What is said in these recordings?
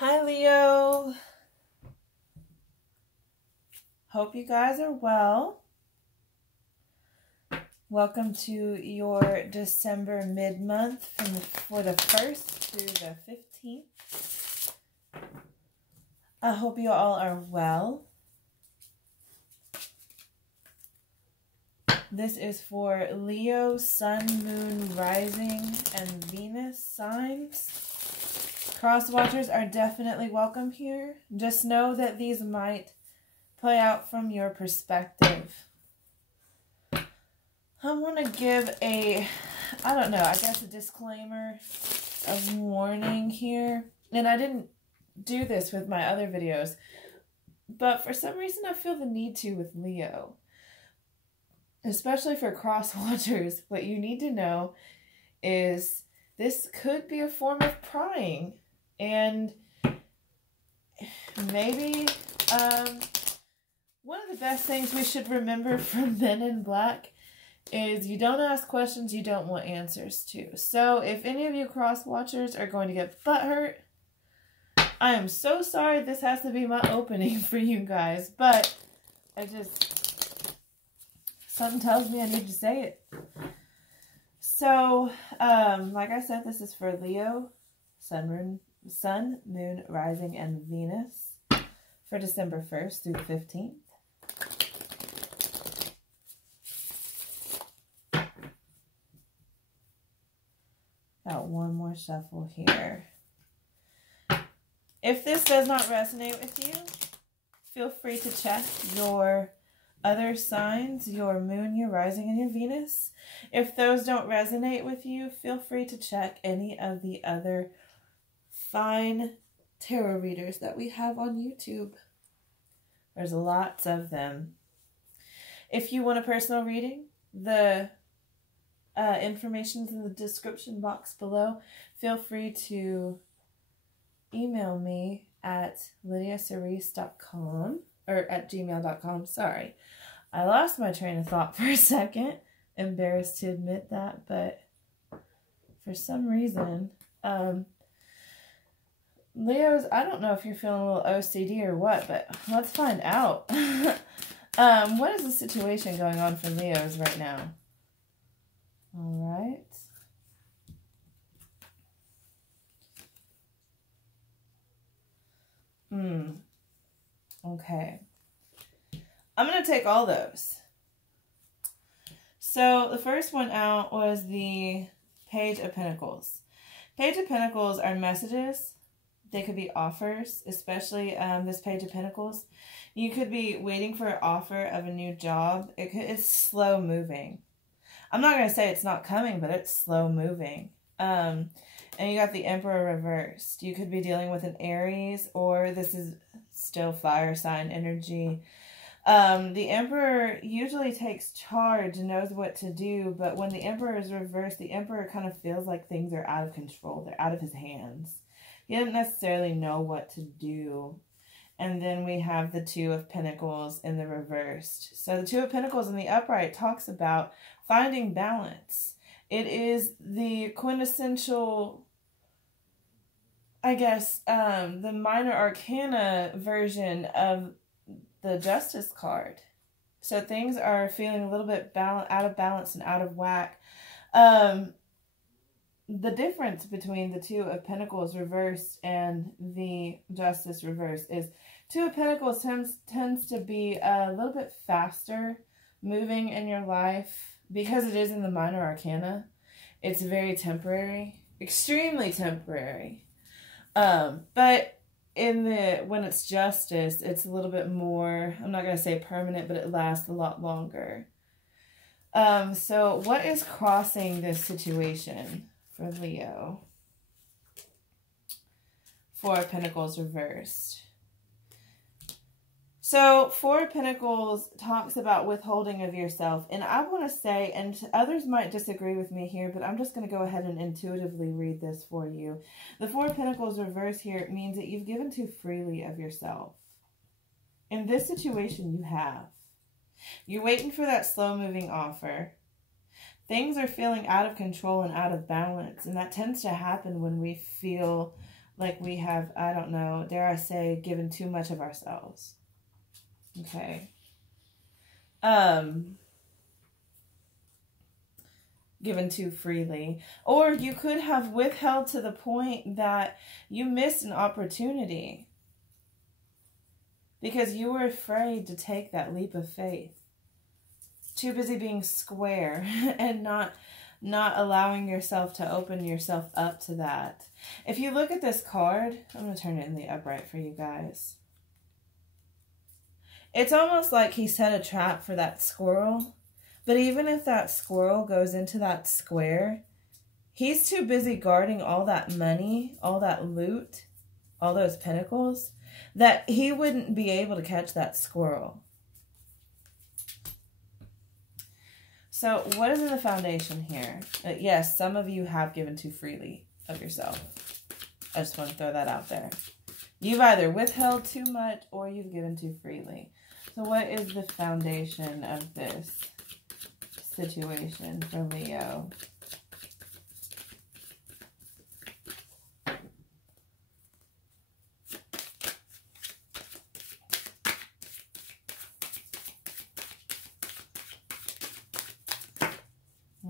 Hi, Leo. Hope you guys are well. Welcome to your December mid-month for the 1st through the 15th. I hope you all are well. This is for Leo, Sun, Moon, Rising, and Venus signs. Crosswatchers are definitely welcome here. Just know that these might play out from your perspective. I want to give a disclaimer of warning here. And I didn't do this with my other videos, but for some reason I feel the need to with Leo. Especially for crosswatchers, what you need to know is this could be a form of prying. And maybe one of the best things we should remember from Men in Black is you don't ask questions you don't want answers to. So if any of you crosswatchers are going to get butthurt, I am so sorry this has to be my opening for you guys. But something tells me I need to say it. So, like I said, this is for Leo, Sun, Moon, Rising, and Venus for December 1st through the 15th. Got one more shuffle here. If this does not resonate with you, feel free to check your other signs, your Moon, your Rising, and your Venus. If those don't resonate with you, feel free to check any of the other fine tarot readers that we have on YouTube. There's lots of them. If you want a personal reading, the information's in the description box below. Feel free to email me at lydiacerise.com or at gmail.com. Sorry. I lost my train of thought for a second. Embarrassed to admit that, but for some reason, Leos, I don't know if you're feeling a little OCD or what, but let's find out. What is the situation going on for Leos right now? All right. Okay. I'm going to take all those. So the first one out was the Page of Pentacles. Page of Pentacles are messages. They could be offers, especially this Page of Pentacles. You could be waiting for an offer of a new job. It's slow moving. I'm not going to say it's not coming, but it's slow moving. And you got the Emperor reversed. You could be dealing with an Aries, or this is still fire sign energy. The Emperor usually takes charge and knows what to do, but when the Emperor is reversed, the Emperor kind of feels like things are out of control. They're out of his hands. He doesn't necessarily know what to do. And then we have the Two of Pentacles in the reversed. So the Two of Pentacles in the upright talks about finding balance. It is the quintessential, I guess, the minor arcana version of the Justice card. So things are feeling a little bit out of balance and out of whack. The difference between the Two of Pentacles reversed and the Justice reversed is Two of Pentacles tends to be a little bit faster moving in your life because it is in the minor arcana. It's very temporary, extremely temporary. But when it's Justice, it's a little bit more, I'm not going to say permanent, but it lasts a lot longer. So what is crossing this situation for Leo? Four of Pentacles reversed. So Four of Pentacles talks about withholding of yourself. And I want to say, and others might disagree with me here, but I'm just going to go ahead and intuitively read this for you. The Four of Pentacles reverse here means that you've given too freely of yourself. In this situation, you have. You're waiting for that slow-moving offer. Things are feeling out of control and out of balance. And that tends to happen when we feel like we have, I don't know, dare I say, given too much of ourselves. Okay. Given too freely. Or you could have withheld to the point that you missed an opportunity because you were afraid to take that leap of faith. Too busy being square and not allowing yourself to open yourself up to that. If you look at this card, I'm going to turn it in the upright for you guys. It's almost like he set a trap for that squirrel. But even if that squirrel goes into that square, he's too busy guarding all that money, all that loot, all those pinnacles, that he wouldn't be able to catch that squirrel. So what is in the foundation here? Yes, some of you have given too freely of yourself. I just want to throw that out there. You've either withheld too much or you've given too freely. So what is the foundation of this situation for Leo?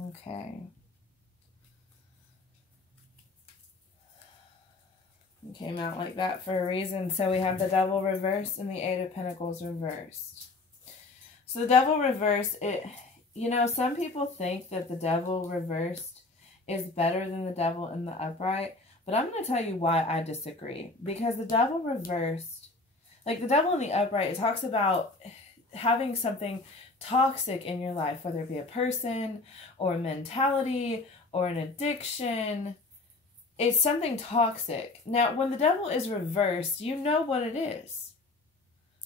Okay. It came out like that for a reason. So we have the Devil reversed and the Eight of Pentacles reversed. So the Devil reversed, you know, some people think that the Devil reversed is better than the Devil in the upright. But I'm going to tell you why I disagree. Because the Devil reversed, like the Devil in the upright, it talks about having something toxic in your life, whether it be a person or a mentality or an addiction. It's something toxic. Now, when the Devil is reversed, you know what it is.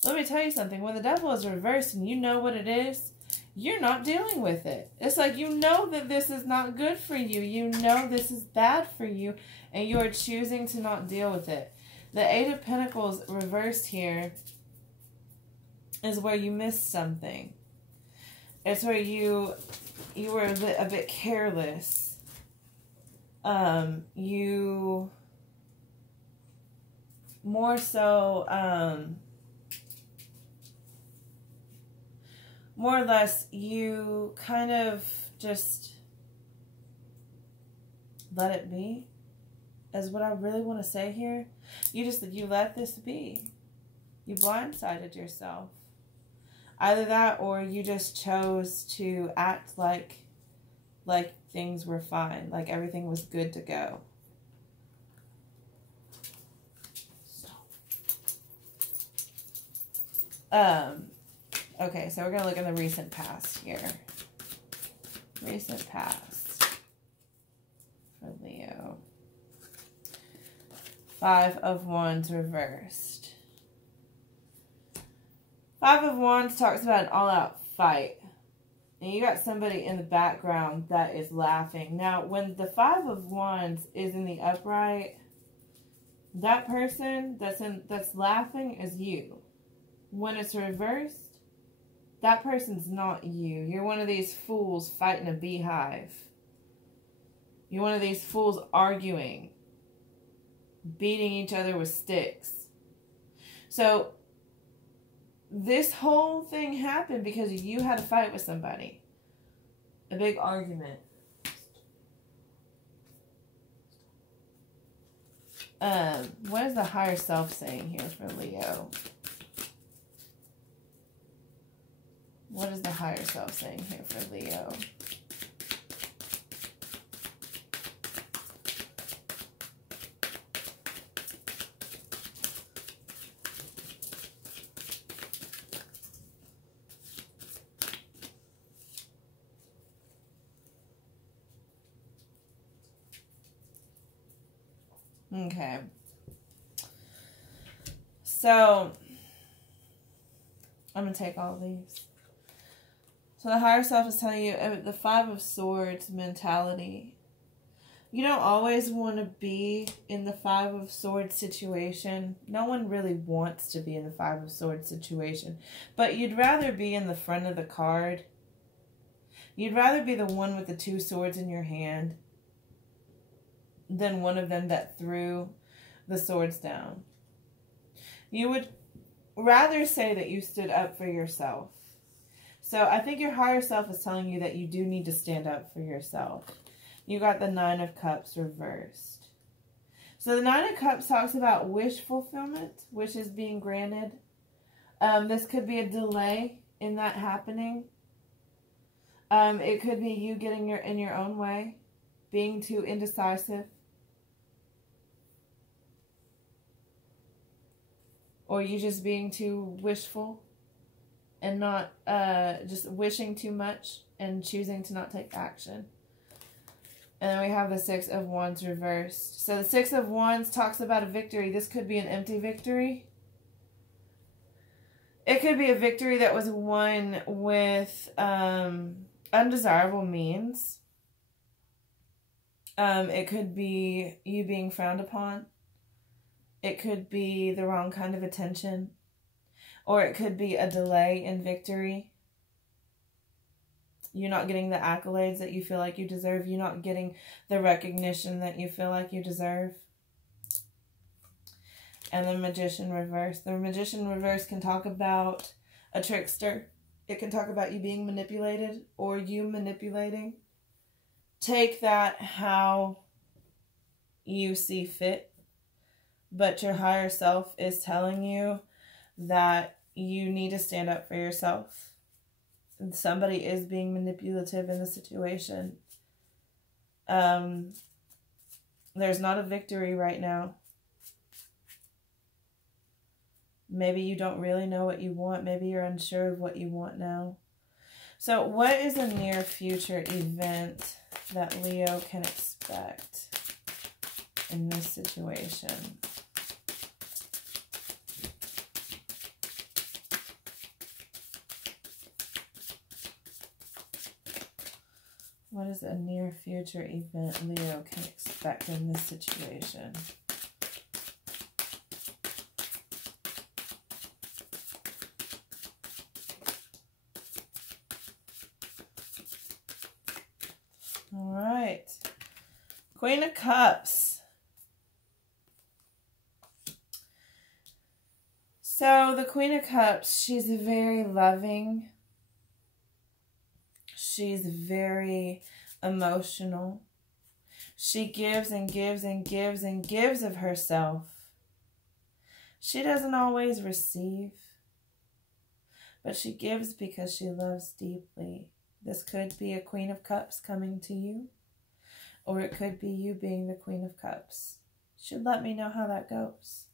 Let me tell you something. When the Devil is reversed and you know what it is, you're not dealing with it. It's like you know that this is not good for you. You know this is bad for you, and you are choosing to not deal with it. The Eight of Pentacles reversed here is where you missed something. It's where you were a bit careless. You more so, more or less, you kind of just let it be, is what I really want to say here. You let this be. You blindsided yourself. Either that or you just chose to act like things were fine, like everything was good to go. Okay, so we're going to look in the recent past here. Recent past for Leo. Five of Wands reversed. Five of Wands talks about an all-out fight. And you got somebody in the background that is laughing. Now, when the Five of Wands is in the upright, that person that's laughing is you. When it's reversed, that person's not you. You're one of these fools fighting a beehive. You're one of these fools arguing, beating each other with sticks. So this whole thing happened because you had a fight with somebody. A big argument. What is the higher self saying here for Leo? What is the higher self saying here for Leo? Okay. So, I'm going to take all these. So the higher self is telling you the Five of Swords mentality. You don't always want to be in the Five of Swords situation. No one really wants to be in the Five of Swords situation. But you'd rather be in the front of the card. You'd rather be the one with the two swords in your hand than one of them that threw the swords down. You would rather say that you stood up for yourself. So I think your higher self is telling you that you do need to stand up for yourself. You got the Nine of Cups reversed. So the Nine of Cups talks about wish fulfillment, wishes being granted. This could be a delay in that happening. It could be you getting in your own way, being too indecisive. Or you just being too wishful and not just wishing too much and choosing to not take action. And then we have the Six of Wands reversed. So the Six of Wands talks about a victory. This could be an empty victory. It could be a victory that was won with undesirable means. It could be you being frowned upon. It could be the wrong kind of attention. Or it could be a delay in victory. You're not getting the accolades that you feel like you deserve. You're not getting the recognition that you feel like you deserve. And the Magician reverse. The Magician reverse can talk about a trickster. It can talk about you being manipulated or you manipulating. Take that how you see fit. But your higher self is telling you that you need to stand up for yourself. And somebody is being manipulative in the situation. There's not a victory right now. Maybe you don't really know what you want. Maybe you're unsure of what you want now. So what is a near future event that Leo can expect in this situation? What is a near future event Leo can expect in this situation? All right. Queen of Cups. So the Queen of Cups, she's very loving. She's very emotional. She gives and gives and gives and gives of herself. She doesn't always receive, but she gives because she loves deeply. This could be a Queen of Cups coming to you, or it could be you being the Queen of Cups. Should let me know how that goes.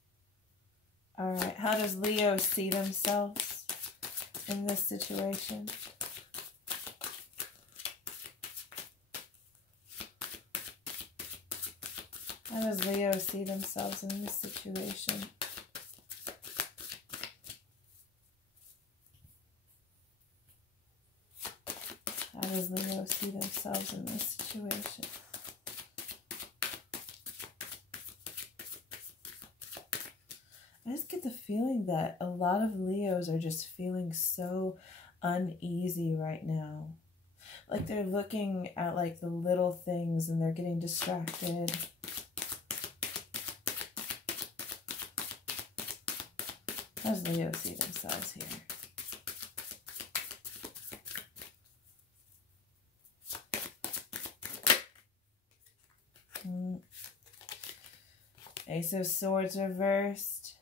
All right, how does Leo see themselves in this situation? How does Leo see themselves in this situation? How does Leo see themselves in this situation? I just get the feeling that a lot of Leos are just feeling so uneasy right now. Like they're looking at like the little things and they're getting distracted. How does Leo see themselves here? Ace of Swords reversed.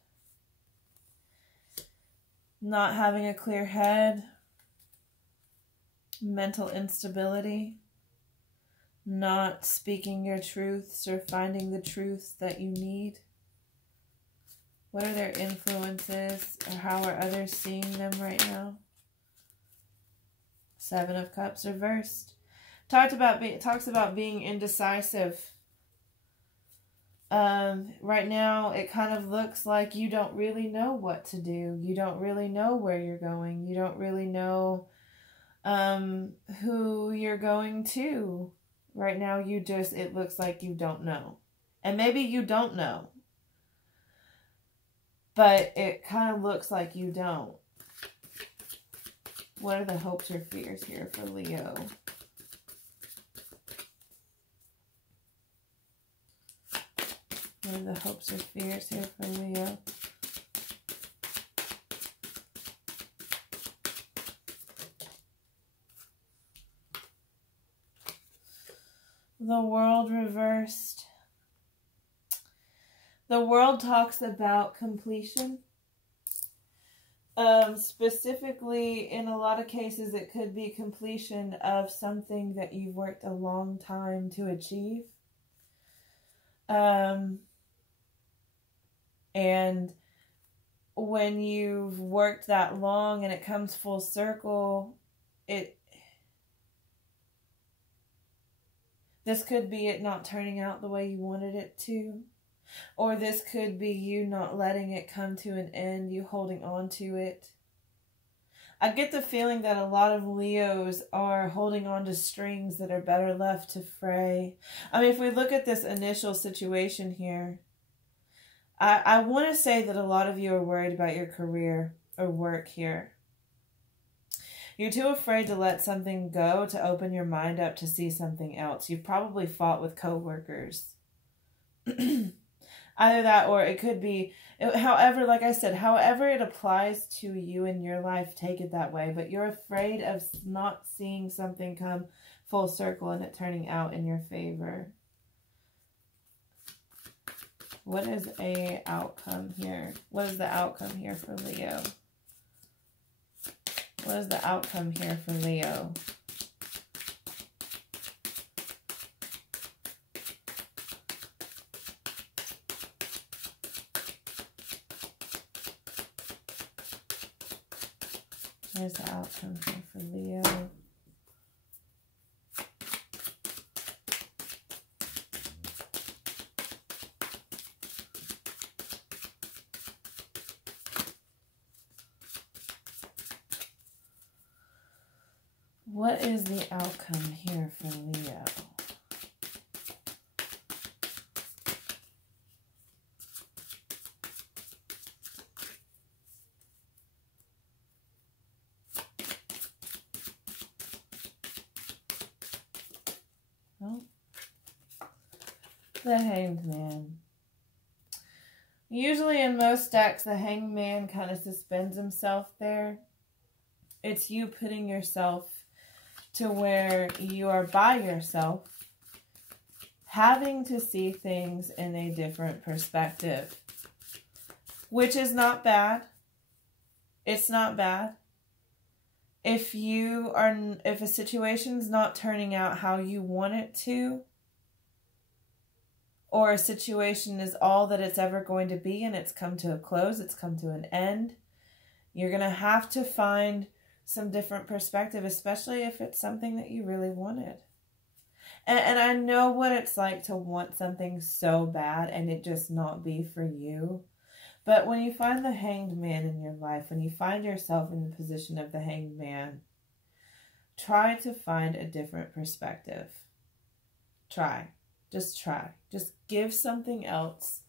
Not having a clear head. Mental instability. Not speaking your truths or finding the truths that you need. What are their influences, or how are others seeing them right now? Seven of Cups reversed. Talks about being indecisive. Right now, it kind of looks like you don't really know what to do. You don't really know where you're going. You don't really know who you're going to. Right now, it looks like you don't know. And maybe you don't know. But it kind of looks like you don't. What are the hopes or fears here for Leo? What are the hopes or fears here for Leo? The World reversed. The World talks about completion. Specifically, in a lot of cases, it could be completion of something that you've worked a long time to achieve. And when you've worked that long and it comes full circle, this could be it not turning out the way you wanted it to. Or this could be you not letting it come to an end, you holding on to it. I get the feeling that a lot of Leos are holding on to strings that are better left to fray. I mean, if we look at this initial situation here, I want to say that a lot of you are worried about your career or work here. You're too afraid to let something go to open your mind up to see something else. You've probably fought with coworkers. Either that, or it could be, however, like I said, however it applies to you in your life, take it that way. But you're afraid of not seeing something come full circle and it turning out in your favor. What is a outcome here? What is the outcome here for Leo? What is the outcome here for Leo? Here's the outcome here for Leo. What is the outcome here for Leo? Well, the Hanged Man. Usually in most decks, the Hanged Man kind of suspends himself there. It's you putting yourself to where you are by yourself, having to see things in a different perspective, which is not bad. It's not bad. If a situation's not turning out how you want it to, or a situation is all that it's ever going to be and it's come to a close, it's come to an end, you're going to have to find some different perspective, especially if it's something that you really wanted. And I know what it's like to want something so bad and it just not be for you. But when you find the Hanged Man in your life, when you find yourself in the position of the Hanged Man, try to find a different perspective. Try. Just try. Just give something else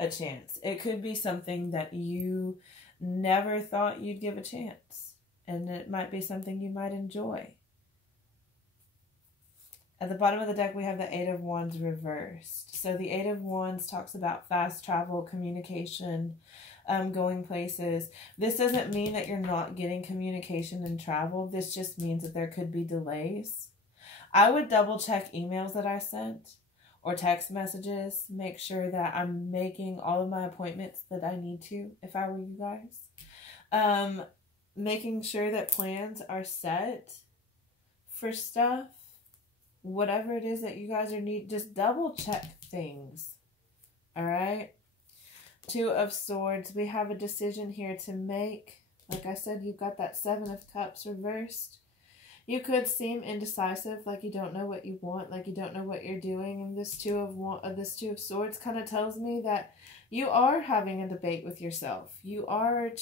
a chance. It could be something that you never thought you'd give a chance. And it might be something you might enjoy. At the bottom of the deck, we have the Eight of Wands reversed. So the Eight of Wands talks about fast travel, communication, going places. This doesn't mean that you're not getting communication and travel. This just means that there could be delays. I would double check emails that I sent or text messages. Make sure that I'm making all of my appointments that I need to if I were you guys. Making sure that plans are set for stuff. Whatever it is that you guys are need, just double check things. All right. Two of Swords. We have a decision here to make. Like I said, you've got that Seven of Cups reversed. You could seem indecisive, like you don't know what you want, like you don't know what you're doing. And this Two of Swords kind of tells me that you are having a debate with yourself. You are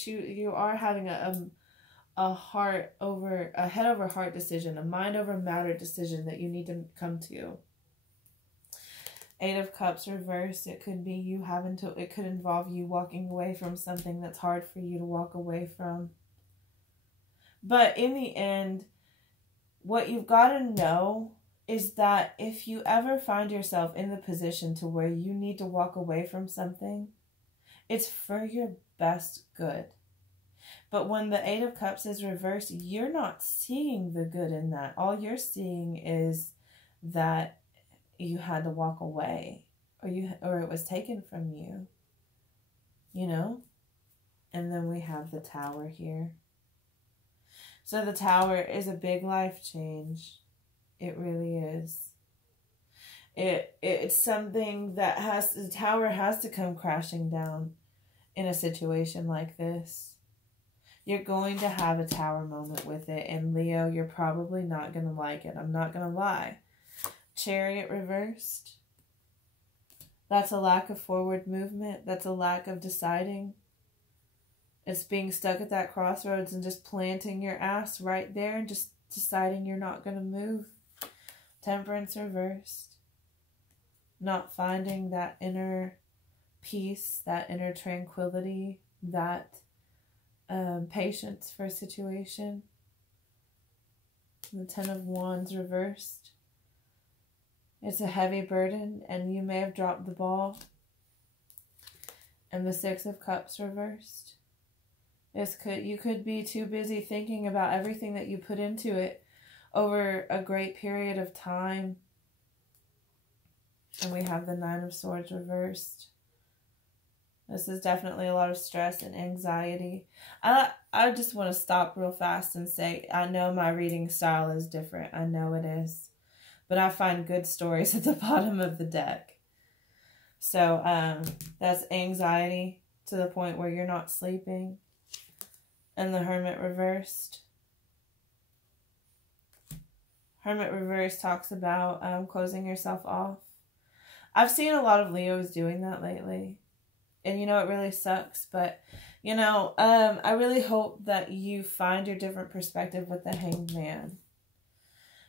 having a head over heart decision, a mind over matter decision that you need to come to. Eight of Cups reversed. It could be you it could involve you walking away from something that's hard for you to walk away from. But in the end, what you've got to know is that if you ever find yourself in the position to where you need to walk away from something, it's for your best good. But when the Eight of Cups is reversed, you're not seeing the good in that. All you're seeing is that you had to walk away, or it was taken from you, you know? And then we have the Tower here. So the Tower is a big life change. It really is. It's something that the Tower has to come crashing down in a situation like this. You're going to have a Tower moment with it, and Leo, you're probably not going to like it. I'm not going to lie. Chariot reversed. That's a lack of forward movement. That's a lack of deciding. It's being stuck at that crossroads and just planting your ass right there and just deciding you're not going to move. Temperance reversed. Not finding that inner peace, that inner tranquility, that patience for a situation. The Ten of Wands reversed. It's a heavy burden and you may have dropped the ball. And the Six of Cups reversed. You could be too busy thinking about everything that you put into it over a great period of time. And we have the Nine of Swords reversed. This is definitely a lot of stress and anxiety. I just want to stop real fast and say, I know my reading style is different. I know it is. But I find good stories at the bottom of the deck. So that's anxiety to the point where you're not sleeping. And the Hermit reversed. Hermit reversed talks about closing yourself off. I've seen a lot of Leos doing that lately. And, you know, it really sucks. But, you know, I really hope that you find your different perspective with the Hanged Man.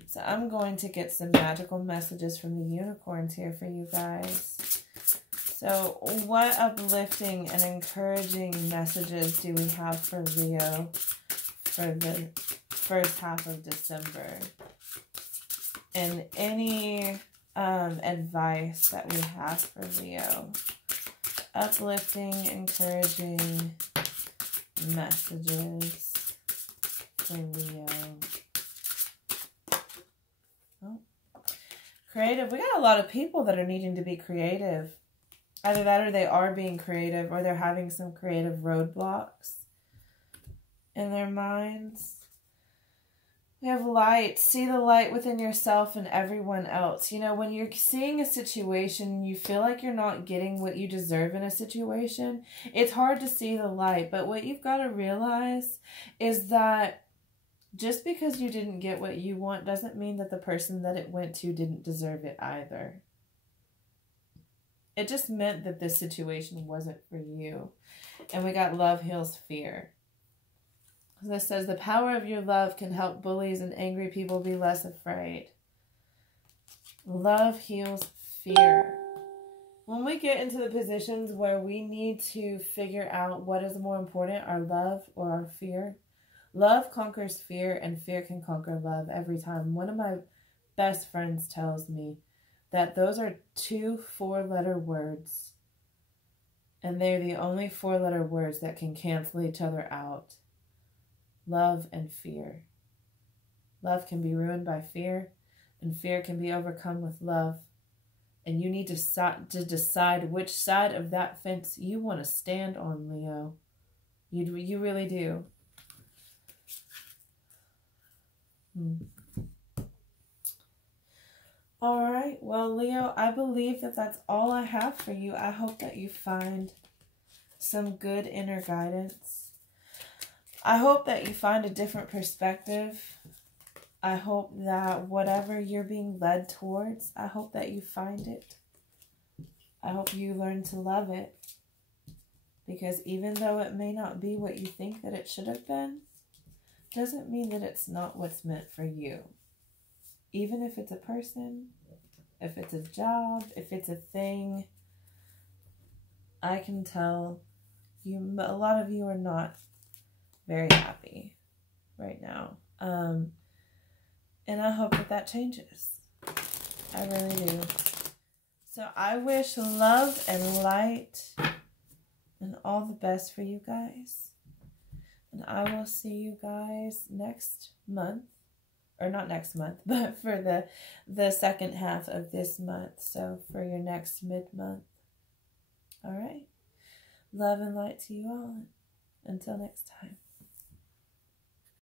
So I'm going to get some magical messages from the unicorns here for you guys. So what uplifting and encouraging messages do we have for Leo for the first half of December? And any advice that we have for Leo? Uplifting, encouraging messages for Leo. Oh. Creative. We got a lot of people that are needing to be creative. Either that or they are being creative or they're having some creative roadblocks in their minds. We have light. See the light within yourself and everyone else. You know, when you're seeing a situation, you feel like you're not getting what you deserve in a situation. It's hard to see the light. But what you've got to realize is that just because you didn't get what you want doesn't mean that the person that it went to didn't deserve it either. It just meant that this situation wasn't for you. And we got love heals fear. This says, the power of your love can help bullies and angry people be less afraid. Love heals fear. When we get into the positions where we need to figure out what is more important, our love or our fear, love conquers fear and fear can conquer love every time. One of my best friends tells me that those are two 4-letter words. And they're the only 4-letter words that can cancel each other out. Love and fear. Love can be ruined by fear, and fear can be overcome with love. And you need to decide which side of that fence you want to stand on, Leo. You really do. All right. Well, Leo, I believe that that's all I have for you. I hope that you find some good inner guidance. I hope that you find a different perspective. I hope that whatever you're being led towards, I hope that you find it. I hope you learn to love it. Because even though it may not be what you think that it should have been, doesn't mean that it's not what's meant for you. Even if it's a person, if it's a job, if it's a thing, I can tell you, a lot of you are not very happy right now. And I hope that that changes. I really do. So I wish love and light and all the best for you guys. And I will see you guys next month. Or not next month, but for the second half of this month. So for your next mid-month. All right. Love and light to you all. Until next time.